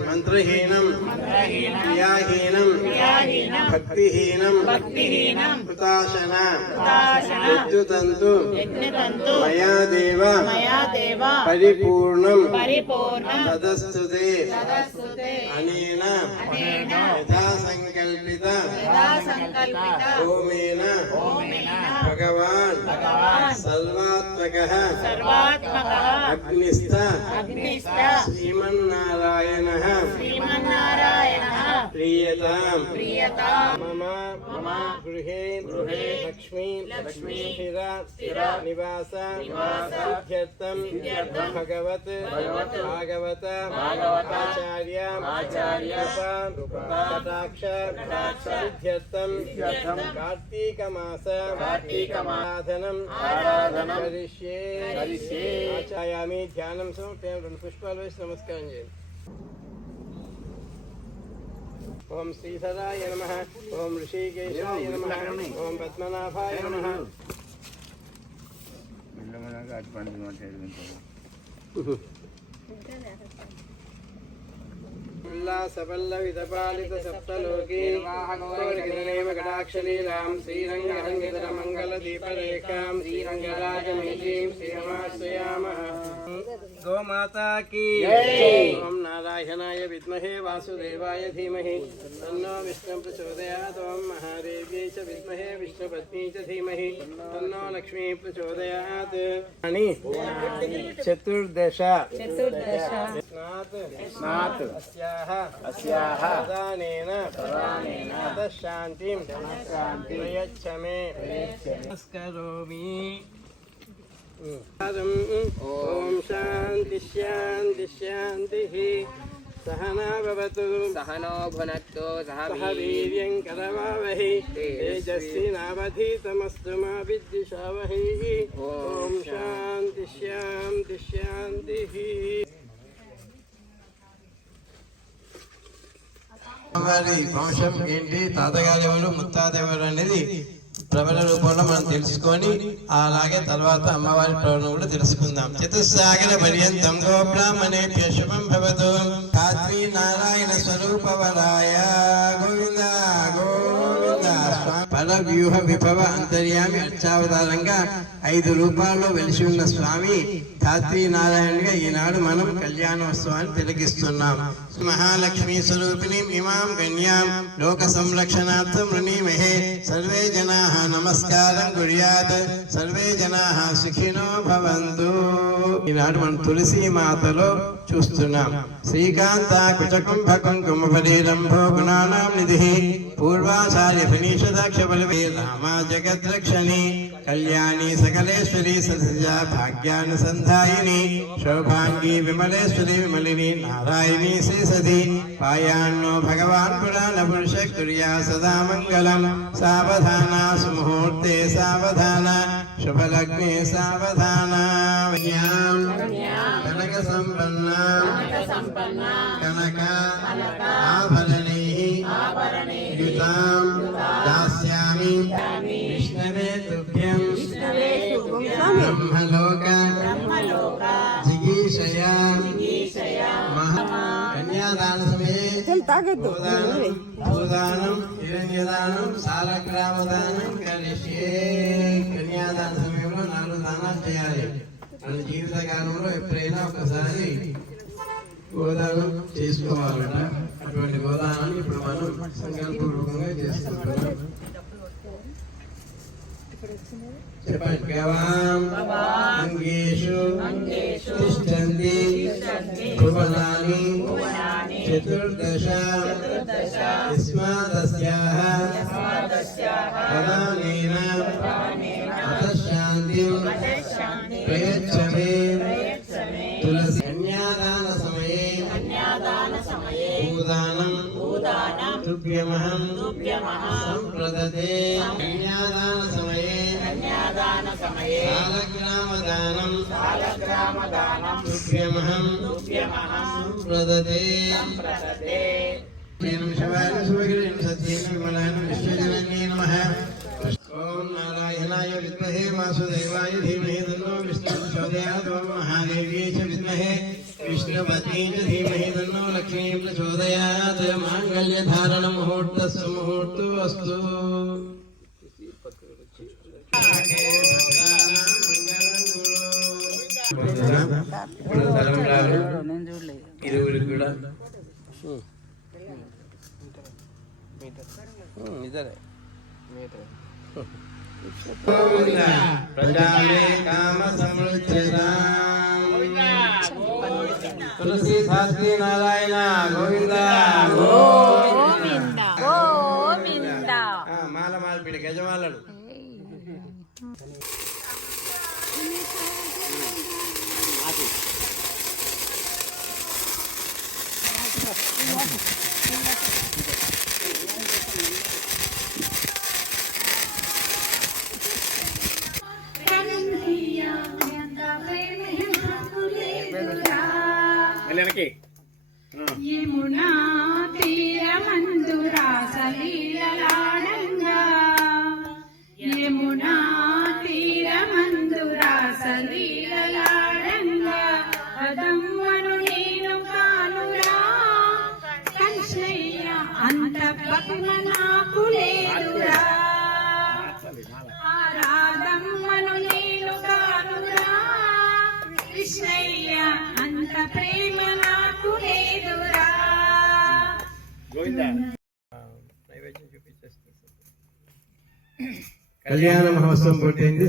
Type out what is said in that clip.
మంత్రహీనం క్రియాహీనం భక్తిహీనం కృతాశన యజ్ఞతంతు మయా దేవ పరిపూర్ణం తదస్తుతే అనేన యథా సంకల్పిత ఓమేన భగవాన్ సర్వాత్మక అగ్నిస్థ శ్రీమన్నారాయణ శ్రీమన్నారాయణ. ప్రియతాం. ప్రియతా. మమ మమ. గృహే గృహే లక్ష్మీ లక్ష్మీ స్థిర స్థిర నివాస నివాస సిద్ధ్యర్థం సిద్ధ్యర్థం భగవత్ భగవత్ భాగవత భాగవత ఆచార్య ఆచార్య కటాక్ష కటాక్ష సిద్ధ్యర్థం సిద్ధ్యర్థం కార్తీక మాస కార్తీక ఆరాధనం ఆరాధనం కరిష్యే కరిష్యే. ఆచాయామి ధ్యానం సమర్పయామి రెండు పుష్పాలు వేసి నమస్కారం చేయండి. ఓం శ్రీధరాయ నమ ఓం ఋషికేశాయ నమ ఓం పద్మనాభాయ నమ మెల్లమెల్లగా అటు పండుగ ఉంటుంది ఉల్లాసపల్లవితపాలిత సప్తలోకీ కోరికితనేమ కటాక్షలీలాం శ్రీరంగరంగితర మంగళ దీపరేఖాం శ్రీరంగరాజమీజీం శ్రీరమాశ్రయామః గోమాతా కీ ఓం నారాయణాయ విద్మహే వాసుదేవాయ ధీమహి తన్నో విష్ణు ప్రచోదయాత్ ఓం మహాదేవ్యై చ విద్మహే విష్ణుపత్ని स्नात् स्नात् अस्याः अस्याः मे नमस्करोमि। ॐ शान्ति शान्ति शान्तिः। सहना भवतु। सहनो भुनक्तु। सह वीर्यं करवावहि तेजस्विनावधीतमस्तु मा विद्विषावहैः ॐ शान्ति शान्ति। వారి వంశం ఏంటి? తాతగారు ఎవరు? ముత్తాత ఎవరు అనేది ప్రబల రూపంలో మనం తెలుసుకొని అలాగే తర్వాత అమ్మవారి ప్రవణం కూడా తెలుసుకుందాం. చతుస్సాగర పర్యంతం గోబ్రాహ్మణే శుభం భవతు. ఖాత్రి నారాయణ స్వరూపవరాయ గోవింద గోవింద పర వ్యూహ విభవ అంతర్యామి అర్చావతారంగా ఐదు రూపాల్లో వెలిసి ఉన్న స్వామి ధాత్రి నారాయణగా ఈనాడు మనం కళ్యాణోత్సవాన్ని తిలకిస్తున్నాం. మహాలక్ష్మి స్వరూపిణి ఇమాం కన్యాం లోక సంరక్షణార్థం వృణీమహే సర్వే జనా నమస్కారం గుర్యాత్. సర్వే జనా సుఖినో భవంతు. ఈనాడు మనం తులసి మాతలో చూస్తున్నాం. శ్రీకాంత కుచకుంభ కుంకుమ ఫలీరంభో గుణానాం నిధి. పూర్వాచార్య ఫనీషదాక్ష బలి मे जगद्रक्षिणी कल्याणी सकलेश्वरी ससजा भाग्यानुसंधायिनी शोभांगी विमलेश्वरी विमलिनी नारायणी से सदी पायानो भगवान् पुराण पुरुष कुर्या सदा मंगलम सावधाना सुमुहूर्ते सावधाना शुभलग्ने सावधाना कनक संपन्ना कनक आभरणी युताम् గోదానం భూదానం హిరణ్యదానం సాలగ్రామదానం కలిసే కన్యాదాన సమయంలో నాలుగు దానాలు చేయాలి మన జీవిత కాలంలో ఎప్పుడైనా ఒకసారి గోదానం చేసుకోవాలట అటువంటి గోదానాన్ని ఇప్పుడు మనం సంకల్పపూర్వకంగా చేసుకుంటున్నాం చెప్పండి అంగేషు తిష్టంతి భువనాని చతుర్దశ యస్మాదస్యాః ప్రధానేన అతశాంతిం ప్రయచ్చ మే తులసి కన్యాదాన సమయే భూదానం తుభ్యమహం సంప్రదతే కన్యాదాన సమయే కాలగ్రామదానం కాలగ్రామదానం తుభ్యమహం తుభ్యమహం ప్రదతే ప్రదతే నేను శివాయ సూర్యం సత్యం విమలాయ విశ్వజనన్యే నమః ఓం నారాయణాయ విద్మహే వాసుదేవాయ ధీమహి తన్నో విష్ణు ప్రచోదయాత్ ఓం మహాదేవ్యే చ విద్మహే లక్ష్మీ ప్రచోదయాత్ మాంగళ్యధారణ ముహూర్తస్సు ముహూర్తు అస్తు ఇరువురికి కూడా ఇద్దరే ప్రజామే కామ తులసి శాస్త్రి నారాయణ గోవింద. గోవింద. యమునా యమునా తీరమందురా సలీలలాడంగా పదమ్మను నేను కానురా. కృష్ణయ్య అంత పక్కన నాకు లేదురా. రాధమ్మను నేను కానురా. కృష్ణయ్య అంత ప్రేమ నాకు లేదురా. కళ్యాణ మహోత్సవం పుట్టింది